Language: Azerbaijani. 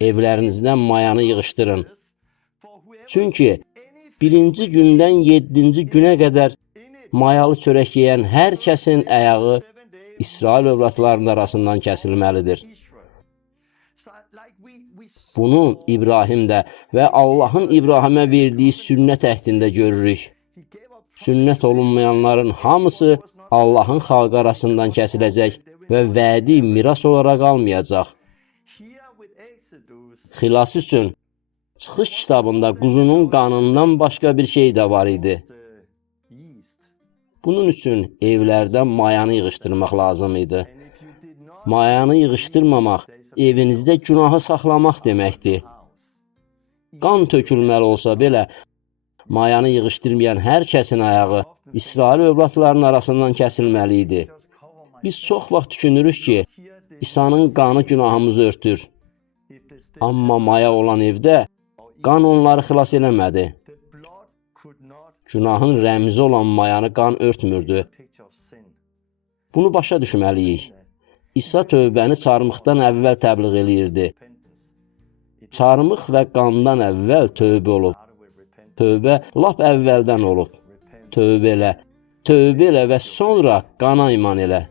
Evlərinizdən mayanı yığışdırın. Çünki 1-ci gündən 7-ci günə qədər mayalı çörək yeyən hər kəsin ayağı İsrail övladlarının arasından kəsilməlidir. Bunu İbrahimdə və Allahın İbrahimə verdiyi sünnət əhdində görürük. Sünnət olunmayanların hamısı Allahın xalqı arasından kəsiləcək və vədi miras olaraq almayacaq. Xilas üçün Çıxış kitabında quzunun qanından başqa bir şey də var idi. Bunun üçün evlərdən mayanı yığışdırmaq lazım idi. Mayanı yığışdırmamaq evinizdə günahı saxlamaq deməkdir. Qan tökülməli olsa belə, mayanı yığışdırmayan hər kəsin ayağı İsrail övladlarının arasından kəsilməli idi. Biz çox vaxt düşünürük ki, İsa'nın qanı günahımızı örtür. Amma maya olan evdə qan onları xilas eləmədi. Günahın rəmzi olan mayanı qan örtmürdü. Bunu başa düşməliyik. İsa tövbəni çarmıxdan əvvəl təbliğ eləyirdi. Çarmıx və qandan əvvəl tövbə olub. Tövbə lap əvvəldən olub. Tövbə elə və sonra qana iman elə.